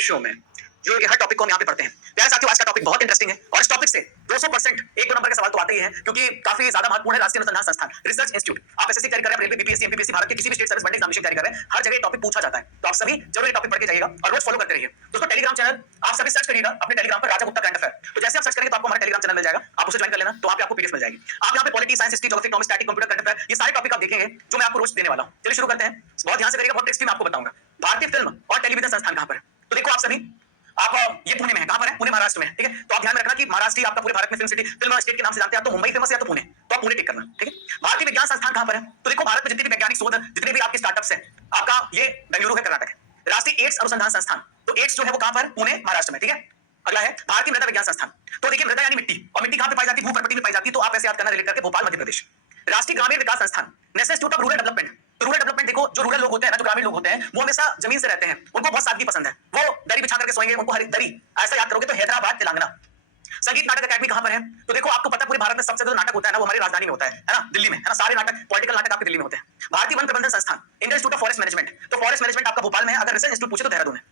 इस शो में जो ये हर टॉपिक को हम यहाँ पे पढ़ते हैं। प्यारे साथियों, आज का टॉपिक बहुत इंटरेस्टिंग है और इस टॉपिक से 200% एक दो नंबर का सवाल तो आते ही है, क्योंकि काफी ज्यादा महत्वपूर्ण है। राष्ट्रीय अनुसंधान संस्थान रिसर्च इंस्टीट्यूट, आप एसएससी तैयारी कर रहे हैं, रेलवे, बीपीएससी, एमपीपीएससी, भारत के किसी भी स्टेट सर्विस बनने एग्जामिनेशन तैयारी कर रहे हैं, हर जगह टॉपिक पूछा जाता है। तो आप सभी जरूर ये टॉपिक पढ़ के जाइएगा और रोज फॉलो करते रहिए। दोस्तों, टेलीग्राम चैनल आप सभी सर्च करिएगा अपने टेलीग्राम पर, राजा गुप्ता करंट अफेयर। तो जैसे आप सर्च करेंगे तो आपको हमारा टेलीग्राम चैनल मिल जाएगा, आप उसे ज्वाइन कर लेना। तो आपको पीडीएफ मिल जाएगी। आप यहाँ पे polity, science, history, geography, economics, static, computer, current affair, ये सारे टॉपिक आप देखेंगे जो मैं आपको रोज देने वाला हूँ। चलिए शुरू करते हैं। बहुत ध्यान से करिएगा, बहुत टेक्स्ट में आपको बताऊंगा। भारतीय फिल्म और टेलीविजन संस्थान कहां पर है? तो देखो आप सभी, आप ये पुणे में है। कहां पर है? पुणे, महाराष्ट्र में है। ठीक है, तो आप ध्यान में रखना कि महाराष्ट्र ही आपका पूरे भारत में फिल्म सिटी, फिल्म स्टेट के नाम से जानते हैं। आप तो मुंबई फेमस है या तो पुणे, तो आप पुणे टिक करना। ठीक है, भारतीय विज्ञान संस्थान कहां पर है? तो देखो, भारत में जितने भी वैज्ञानिक शोध, जितने भी आपके स्टार्टअप्स हैं, आपका ये बेंगलुरु है, कर्नाटक है। राष्ट्रीय एड्स अनुसंधान संस्थान, तो एड्स जो है वो कहां पर? पुणे, महाराष्ट्र में। ठीक है, अगला है भारतीय मृदा विज्ञान संस्थान। तो देखिए, मृदा यानी मिट्टी, और मिट्टी कहां पे पाई जाती है? भूप्रकृति में पाई जाती है। तो आप ऐसे याद करना, रिलेट करके, भोपाल, मध्य प्रदेश। राष्ट्रीय ग्रामीण विकास संस्थान, national institute of rural development. तो रूरल डेवलपमेंट, देखो जो रूरल लोग होते हैं ना, जो ग्रामीण लोग होते हैं, वो हमेशा जमीन से रहते हैं, उनको बहुत सादगी पसंद है, वो दरी बिछा करके सोएंगे, उनको हरी दरी, ऐसा याद करोगे तो हैदराबाद, तेलंगाना। संगीत नाटक अकादमी कहां पर है? तो देखो, आपको पता है पूरे भारत में सबसे ज्यादा नाटक होता है ना, वो हमारी राजधानी में होता है ना, दिल्ली में, है ना। सारे नाटक, पॉलिटिकल नाटक आपके दिल्ली में होते हैं। भारतीय वन प्रबंधन संस्थान, Indian institute of forest management. तो फॉरेस्ट मैनेजमेंट आपका भोपाल में है, अगर रिसर्च इंस्टीट्यूट पूछे तो देहरादून है।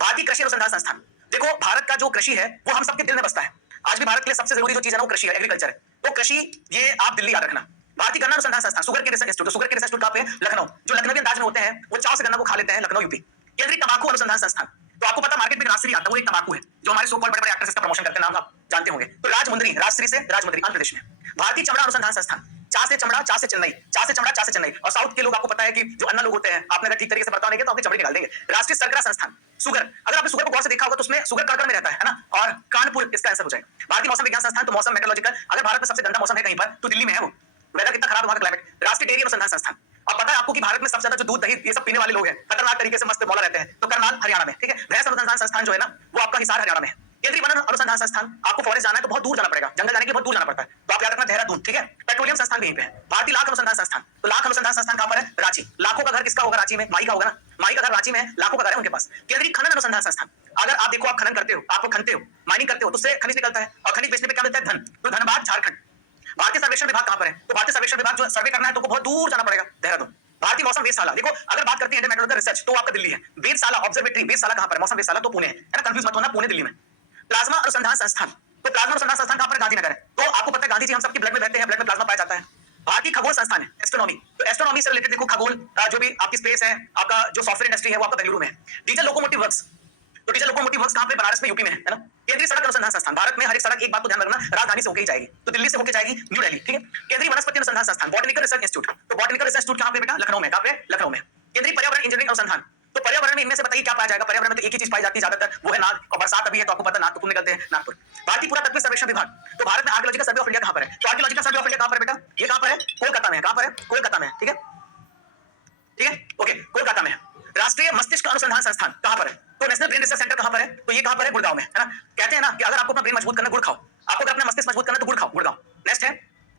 भारतीय कृषि अनुसंधान संस्थान, देखो भारत का जो कृषि है वो हम सबके दिल में बसता है। आज भी भारत के लिए सबसे जरूरी जो चीज है ना, वो कृषि है, एग्रीकल्चर है। तो कृषि, ये आप दिल्ली याद रखना। भारतीय गन्ना अनुसंधान संस्थान, शुगर के रिसर्च इंस्टीट्यूट। शुगर के रिसर्च इंस्टीट्यूट कहां पे है? लखनऊ। जो लखनवी अंदाज में होते हैं वो चाव से गन्ना को खा लेते हैं, लखनऊ, यूपी। केंद्रीय तंबाकू अनुसंधान संस्थान, तो आपको पता मार्केट में राजश्री आता है, वो एक तंबाकू है जो हमारे सो कॉल्ड बड़े बड़े एक्टर्स इसका प्रमोशन करते हैं, नाम आप जानते होंगे। तो राजमुंदरी, राजश्री से राजमुंदरी, आंध्र प्रदेश में। भारतीय चमड़ा अनुसंधान संस्थान, चा से चमड़ा, चा से चेन्नई, चा से चमड़ा, चा से चेन्नई। और साउथ के लोग, आपको पता है कि जो अन्ना लोग होते हैं, आपने अगर ठीक तरीके से बर्ताव नहीं किया तो आपके चमड़ी निकाल देंगे। राष्ट्रीय शर्करा संस्थान, शुगर, अगर आपने शुगर को गौर से देखा होगा तो उसमें शुगर कण में रहता है ना, और कानपुर इसका आंसर हो जाएगा। भारतीय मौसम विज्ञान संस्थान, तो मौसम मेट्रोलॉजिकल, अगर भारत में सबसे गंदा मौसम है कहीं पर तो दिल्ली में है, वो वेदर कितना खराब है वहां का क्लाइमेट। राष्ट्रीय डेयरी अनुसंधान संस्थान, अब पता है आपको कि भारत में सबसे ज्यादा जो दूध, दही, ये सब पीने वाले लोग हैं, खतरनाक तरीके से मस्त मौला रहते हैं, तो करनाल, हरियाणा में। ठीक है, भैंस अनुसंधान संस्थान जो है ना, वो आपका हिसार, हरियाणा में है। केंद्रीय वन अनुसंधान संस्थान, आपको फॉरेस्ट जाना है तो बहुत दूर जाना पड़ेगा, जंगल जाने के लिए बहुत दूर जाना पड़ता है, तो आप याद रखना देहरादून। ठीक है, पेट्रोलियम संस्थान कहीं पे है। भारतीय लाख अनुसंधान संस्थान, तो लाख अनुसंधान संस्थान कहां पर है? रांची। लाखों का घर किसका होगा? रांची में, माई का होगा ना, माई का घर रांची में है, लाखों का घर है उनके पास। केंद्रीय खनन अनुसंधान संस्थान, अगर आप देखो, आप खनन करते हो, आप खनते हो, माइनिंग करते हो, तो उससे खनिज निकलता है, और खनिज बेचने पे क्या मिलता है? धन। तो धनबाद, झारखंड। भारतीय सर्वेक्षण विभाग कहां पर है? तो भारतीय सर्वेक्षण विभाग जो सर्वे करना है तो बहुत दूर जाना पड़ेगा, देहरादून। भारतीय मौसम वेधशाला, देखो अगर बात करते हैं इंडियन मेट्रोलॉजिकल रिसर्च, तो आपका दिल्ली है। वेधशाला, ऑब्जर्वेटरी, वेधशाला कहां पर है? मौसम वेधशाला तो पुणे है ना, कंफ्यूज मत होना, पुणे दिल्ली में। प्लाज्मा अनुसंधान संस्थान, तो प्लाज्मा अनुसंधान संस्थान कहां पर? गांधीनगर है। तो आपको पता है गांधी जी हम सबके ब्लड में बहते हैं, ब्लड में प्लाज्मा पाया जाता है। भारतीय खगोल संस्थान है, एस्ट्रोनॉमी, तो एस्ट्रोनॉमी से रिलेटेड देखो, खगोल जो भी आपकी स्पेस है, आपका जो सॉफ्टवेयर इंडस्ट्री है वो आपका बेंगलुरु में है। डीजल लोकोमोटिव वर्क्स, तो डीजल लोकोमोटिव वर्क्स कहां पे? बनारस में, यूपी में है ना। केंद्रीय सड़क अनुसंधान संस्थान, भारत में हर एक सड़क, एक बात को ध्यान रखना, राजधानी से होकर ही जाएगी, तो दिल्ली से होकर जाएगी न्यू दिल्ली। ठीक है, केंद्रीय वनस्पति अनुसंधान संस्थान, बॉटनिकल रिसर्च इंस्टीट्यूट, तो बॉटनिकल रिसर्च इंस्टीट्यूट कहां पे बेटा? लखनऊ में। कहां पे? लखनऊ में। केंद्रीय पर्यावरण इंजीनियरिंग अनुसंधान, तो पर्यावरण में इनमें से बताइए क्या पाया जाएगा? पर्यावरण में तो एक ही चीज पाई जाती है ज्यादातर, वो है नाग, और बरसात अभी है तो आपको पता, नाग तो निकलते हैं, नागपुर। भारतीय पुरातत्व सर्वेक्षण विभाग, तो भारत में आर्कियोलॉजिकल सर्वे ऑफ इंडिया कहां पर है? तो आर्कियोलॉजिकल सर्वे ऑफ इंडिया कहां पर है बेटा? ये कहां पर है? कोलकाता में है। कहां पर है? कोलकाता में है। ठीक है, ठीक है, ओके, कोलकाता में है। राष्ट्रीय मस्तिष्क अनुसंधान संस्थान कहां पर है? तो नेशनल ब्रेन रिसर्च सेंटर कहां पर है? तो ये कहां पर है? गुड़गांव में, है ना। कहते हैं ना कि अगर आपको अपना ब्रेन मजबूत करना, गुड़ खाओ। आपको अगर अपना मस्तिष्क मजबूत करना तो गुड़ खाओ, गुड़गांव। नेक्स्ट है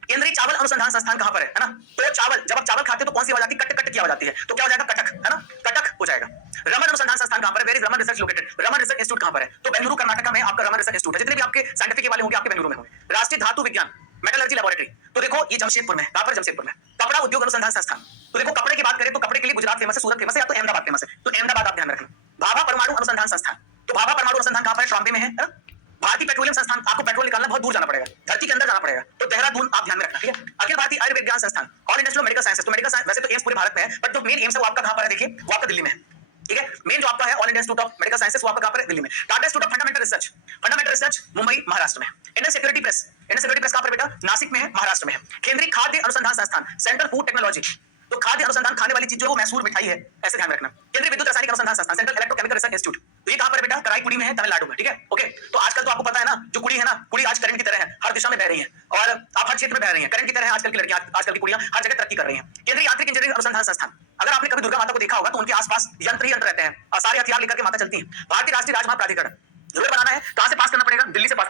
केंद्रीय चावल अनुसंधान संस्थान कहां पर है ना। तो चावल, जब आप चावल खाते हो तो कौन सी आवाज आती है? कट कट की आवाज आती है, तो क्या हो जाएगा? कटक, है ना, कटक हो जाएगा। रमन अनुसंधान संस्थान कहां पर है? Where is Raman research located? Raman research institute कहां पर है? तो बेंगलुरु, कर्नाटक में आपका रमन रिसर्च इंस्टीट्यूट है। जितने भी आपके साइंटिफिक वाले होंगे आपके बेंगलुरु में होंगे। राष्ट्रीय धातु विज्ञान मेटलर्जी लेबोरेटरी, तो देखो ये जमशेदपुर में। कहां पर? जमशेदपुर में। कपड़ा उद्योग अनुसंधान संस्थान, तो देखो कपड़े की बात करें तो कपड़े के लिए गुजरात फेमस है, सूरत फेमस है, या तो अहमदाबाद फेमस है, तो अहमदाबाद आप ध्यान रखना। भाभा परमाणु अनुसंधान संस्थान, तो भाभा परमाणु अनुसंधान कहां पर है? ट्रॉम्बे में है ना। भारतीय पेट्रोलियम संस्थान, आपको पेट्रोल निकालना बहुत दूर जाना पड़ेगा, धरती के अंदर जाना पड़ेगा, तो देहरादून आप ध्यान में रखना। ठीक है, अखिल भारतीय आयुर्विज्ञान संस्थान, ऑल इंडिया मेडिकल साइंसेस, तो मेडिकल साइंस वैसे तो एम्स पूरे भारत में है, बट जो मेन एम्स है वो आपका कहां पर है? देखिए वो आपका दिल्ली में है। ठीक है, मेन जो आपका है All India Institute of Medical Sciences, वो आपका कहां पर है? दिल्ली में। Tata Institute of Fundamental Research Mumbai, Maharashtra में। Indian Security Press, Indian Security Press कहां पर बेटा? नासिक में है, महाराष्ट्र में है। केंद्रीय खाद्य अनुसंधान संस्थान, सेंट्रल फूड टेक्नोलॉजी, तो खाद्य अनुसंधान, खाने वाली चीज जो है वो मैसूर मिठाई है, ऐसे ध्यान रखना। केंद्रीय विद्युत रासायनिक अनुसंधान संस्थान, सेंट्रल इलेक्ट्रोकेमिकल रिसर्च इंस्टीट्यूट, तो ये कहां पर है बेटा? कराईपुड़ी में है, तमिलनाडु में। ठीक है, ओके, तो आजकल तो आपको पता है ना, जो कुड़ी है ना, कुड़ी आज करंट की तरह है, हर दिशा में बह रही है, और आप हर क्षेत्र में बह रही है, करंट की तरह है आजकल की लड़कियां, आजकल की कुड़ियां हर जगह तरक्की कर रही हैं। केंद्रीय यांत्रिक इंजीनियरिंग अनुसंधान संस्थान, अगर आपने कभी दुर्गा माता को देखा होगा तो उनके आसपास यंत्र ही यंत्र रहते हैं और सारे हथियार लेकर के माता चलती है। भारतीय राष्ट्रीय राजमार्ग प्राधिकरण, रोड बनाना है, कहां से पास करना पड़ेगा? दिल्ली से पास